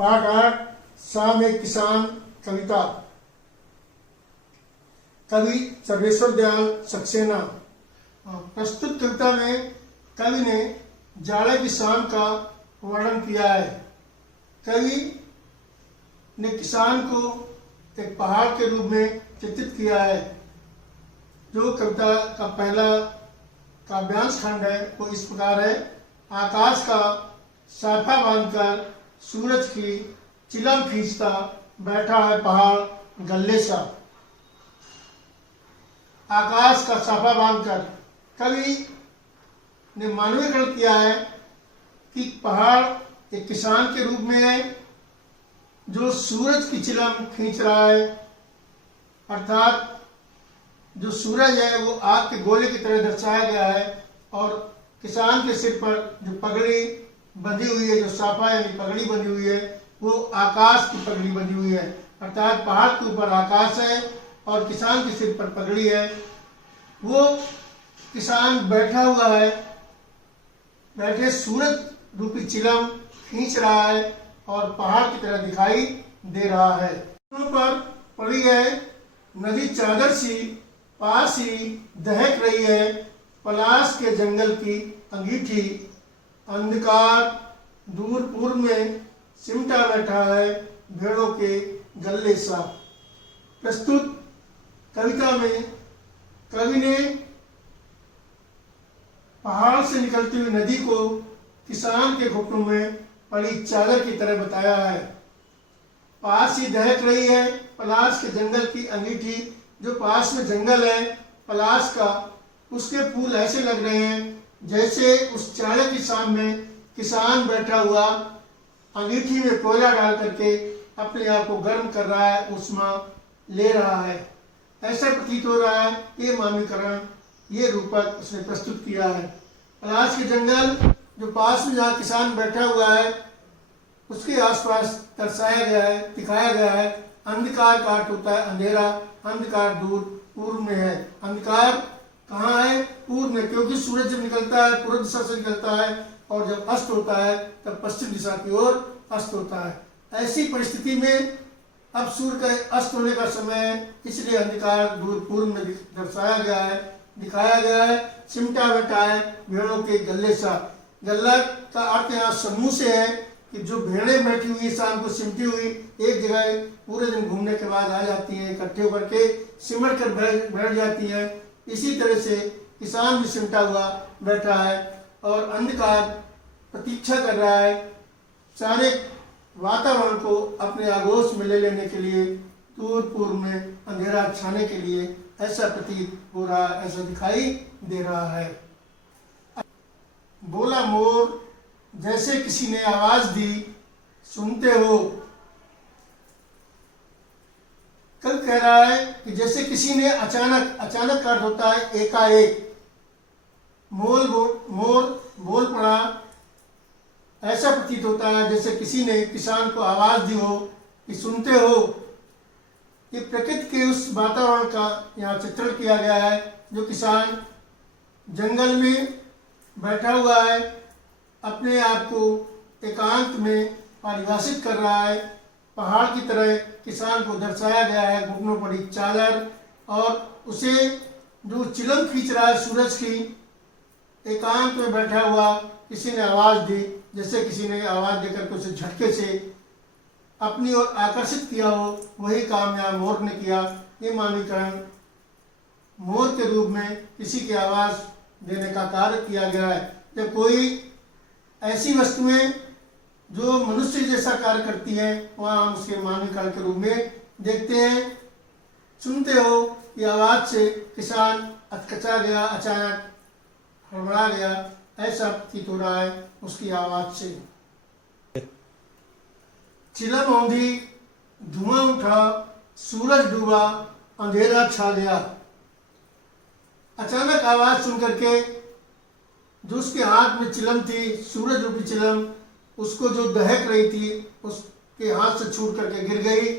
पाठ 8 शाम एक किसान कविता। कवि सर्वेश्वर दयाल सक्सेना। प्रस्तुत कविता में कवि ने जाड़े की शाम का वर्णन किया है। कवि ने किसान को एक पहाड़ के रूप में चित्रित किया है। जो कविता का पहला काव्यांश खंड है वो इस प्रकार है। आकाश का साफा बांधकर सूरज की चिलम खींचता बैठा है पहाड़ गल्ले सा। आकाश का साफा बांधकर कवि ने मानवीकरण किया है कि पहाड़ एक किसान के रूप में है जो सूरज की चिलम खींच रहा है। अर्थात जो सूरज है वो आग के गोले की तरह दर्शाया गया है और किसान के सिर पर जो पगड़ी बंधी हुई है, जो साफा यानी पगड़ी बंधी हुई है, वो आकाश की पगड़ी बंधी हुई है। अर्थात पहाड़ के ऊपर आकाश है और किसान के सिर पर पगड़ी है। वो किसान बैठा हुआ है, बैठे सूरज रूपी चिलम खींच रहा है और पहाड़ की तरह दिखाई दे रहा है। पर पड़ी है नदी चादर सी, पास ही दहक रही है पलाश के जंगल की अंगीठी। अंधकार दूर पूर्व में सिमटा बैठा है भेड़ों के गल्ले सा। प्रस्तुत कविता में कवि ने पहाड़ से निकलती हुई नदी को किसान के घुटनों में पड़ी चादर की तरह बताया है। पास ही दहक रही है पलाश के जंगल की अंगीठी। जो पास में जंगल है पलाश का, उसके फूल ऐसे लग रहे हैं जैसे उस चादर की शाम में किसान बैठा हुआ अंगीठी में कोयला डाल करके अपने आप को गर्म कर रहा है, उष्मा ले रहा है। ऐसा प्रतीत हो रहा है। ये मानवीकरण, ये रूपक उसने प्रस्तुत किया है। पलाश के जंगल जो पास में जहाँ किसान बैठा हुआ है उसके आसपास दर्शाया गया है, दिखाया गया है। अंधकार का अर्थ होता है अंधेरा। अंधकार दूर पूर्व में है। अंधकार कहाँ है? पूर्व में, क्योंकि सूरज जब निकलता है पूर्व दिशा से निकलता है और जब अस्त होता है तब पश्चिम दिशा की ओर अस्त होता है। ऐसी परिस्थिति में अब सूर्य का अस्त होने का समय है, इसलिए अंधकार दूर पूर्व में दर्शाया गया है, दिखाया गया है। सिमटा बैठा है भेड़ों के गल्ले सा। गल्ला का अर्थ यहाँ समूह से है कि जो भेड़ें बैठी हुई शाम को सिमटी हुई एक जगह पूरे दिन घूमने के बाद आ जाती हैं, इकट्ठे होकर के सिमट कर बैठ जाती हैं। इसी तरह से किसान भी सिमटा हुआ बैठा है और अंधकार प्रतीक्षा कर रहा है सारे वातावरण को अपने आगोश में ले लेने के लिए, दूर पूर्व में अंधेरा छाने के लिए। ऐसा प्रतीत हो रहा है, ऐसा दिखाई दे रहा है। बोला मोर जैसे किसी ने आवाज दी, सुनते हो। कल कह रहा है कि जैसे किसी ने अचानक, अचानक का अर्थ होता है एकाएक। मोर बोल पड़ा, ऐसा प्रतीत होता है जैसे किसी ने किसान को आवाज दी हो कि सुनते हो। ये प्रकृति के उस वातावरण का यहाँ चित्रण किया गया है जो किसान जंगल में बैठा हुआ है, अपने आप को एकांत में परिभाषित कर रहा है। पहाड़ की तरह किसान को दर्शाया गया है, घुटनों पड़ी चादर और उसे जो चिलम खींच रहा है सूरज की, एकांत में बैठा हुआ किसी ने आवाज दी, जैसे किसी ने आवाज देकर के उसे झटके से अपनी ओर आकर्षित किया हो। वही काम यहाँ मोर ने किया। ये मानवीकरण मोर के रूप में किसी की आवाज देने का कार्य किया गया है। जब कोई ऐसी वस्तुएं जो मनुष्य जैसा कार्य करती है वहाँ हम उसके मानवीकरण के रूप में देखते हैं। सुनते हो कि आवाज से किसान अचकचा गया, अचानक हड़बड़ा गया, ऐसा प्रतीत हो रहा है उसकी आवाज से। चिलम औंधी, धुआं उठा, सूरज डूबा, अंधेरा छा गया। अचानक आवाज सुन करके जो उसके हाथ में चिलम थी, सूरज रूपी चिलम, उसको जो दहक रही थी उसके हाथ से छूट करके गिर गई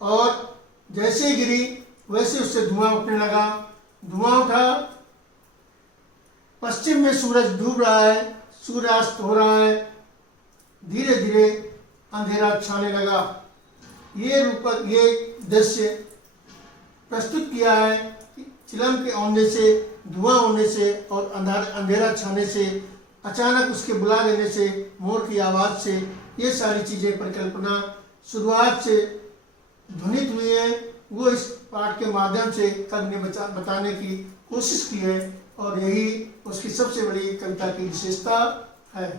और जैसे ही गिरी वैसे उससे धुआं उठने लगा। धुआं उठा, पश्चिम में सूरज डूब रहा है, सूर्यास्त हो रहा है। धीरे धीरे अंधेरा छाने लगा। ये रूपक, ये दृश्य प्रस्तुत किया है कि चिलम के आने से, धुआं होने से और अंधेरा छाने से, अचानक उसके बुला लेने से, मोर की आवाज़ से, ये सारी चीज़ें परिकल्पना शुरुआत से ध्वनित हुई है। वो इस पाठ के माध्यम से कवि ने बताने की कोशिश की है और यही उसकी सबसे बड़ी कविता की विशेषता है।